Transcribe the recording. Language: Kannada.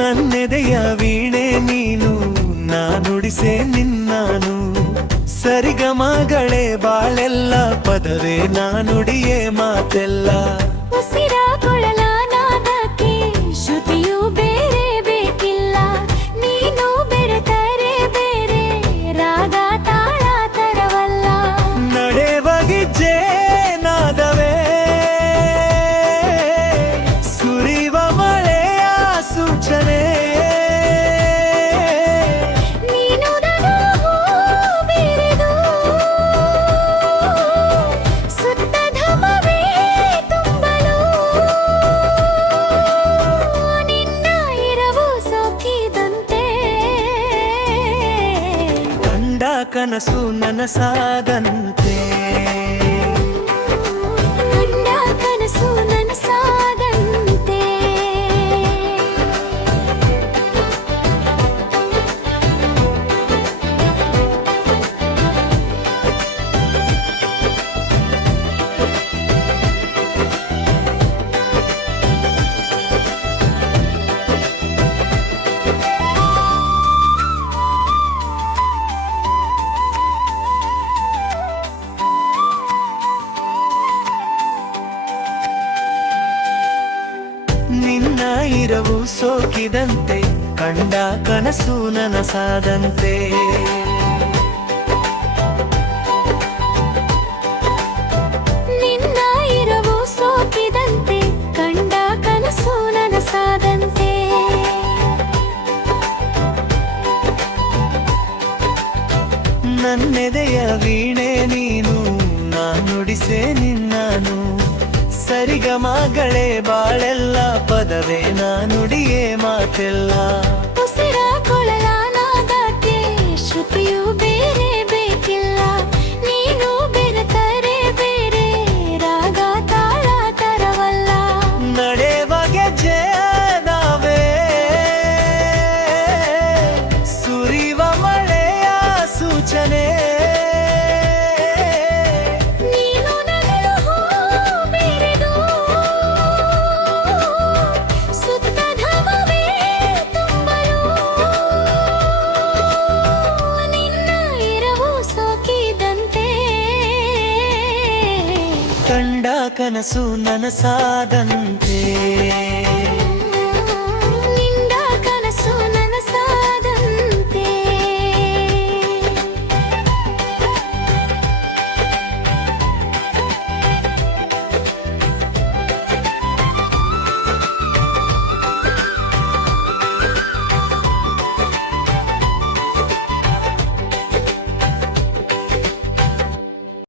ನನ್ನೆದೆಯ ವೀಣೆ ನೀನು, ನಾ ನುಡಿಸೆ ನಿನ್ನಾನು. ಸರಿಗಮಗಳೇ ಬಾಳೆಲ್ಲ, ಪದವೇ ನಾ ನುಡಿಯೇ ಮಾತೆಲ್ಲ. ಉಸಿರ ಕೊಳಲ ನಾದಕ್ಕೆ ಶ್ರುತಿಯು ಬೇರೆ ಬೇಕಿಲ್ಲ. ನೀನು ಬೆರೆತರೆ ಬೇರೆ ರಾಗ ತಾಳ ತರವಲ್ಲ. ನಡೆವಗಿಜ್ಜೆ ನಾದವೇ ಸುರಿವ ಮಳೆಯ ಸೂಚನೆ. ನೀನು ನನಗೂ ಬೇರೆದು ಸುತ್ತ ಧಮವೇ ತುಂಬಲು. ನಿನ್ನ ಇರವು ಸೋಕಿದಂತೆ ಕಂಡ ಕನಸು ನನಸಾದಂತೆ. ಕಂಡ ಕನಸು ನನಸಾದಂತೆ. ನಿನ್ನ ಇರವು ಸೋಕಿದಂತೆ, ಕಂಡ ಕನಸು ನನಸಾದಂತೆ. ನಿನ್ನ ಇರವು ಸೋಕಿದಂತೆ, ಕಂಡ ಕನಸು ನನಸಾದಂತೆ. ನನ್ನೆದೆಯ ವೀಣೆ ನೀನು, ನಾ ನುಡಿಸೆ ನಿನ್ನಾನು. ಸರಿಗಮಗಳೇ ಬಾಳೆಲ್ಲ, ಪದವೇ ನಾ ನುಡಿಯೇ ಮಾತೆಲ್ಲ. ಉಸಿರ ಕೊಳಲ ನಾದಕ್ಕೆ ಶ್ರುತಿಯು ಬೇರೆ ಬೇಕಿಲ್ಲ. ನೀನು ಬೆರೆತರೆ ಬೇರೆ ರಾಗ ತಾಳ ತರವಲ್ಲ. ನಡೆವಗೆ ನಾವೇ ಸುರಿವ ಮಳೆಯ ಸೂಚನೆ. ನೀನು ನಗಲು ಬೇರೆದು ಸುತ್ತ ಧಮವೇ ತುಂಬಲು. ನಿನ್ನ ಇರವು ಸೋಕಿದಂತೆ ಕಂಡ ಕನಸು ನನಸಾದಂತೆ.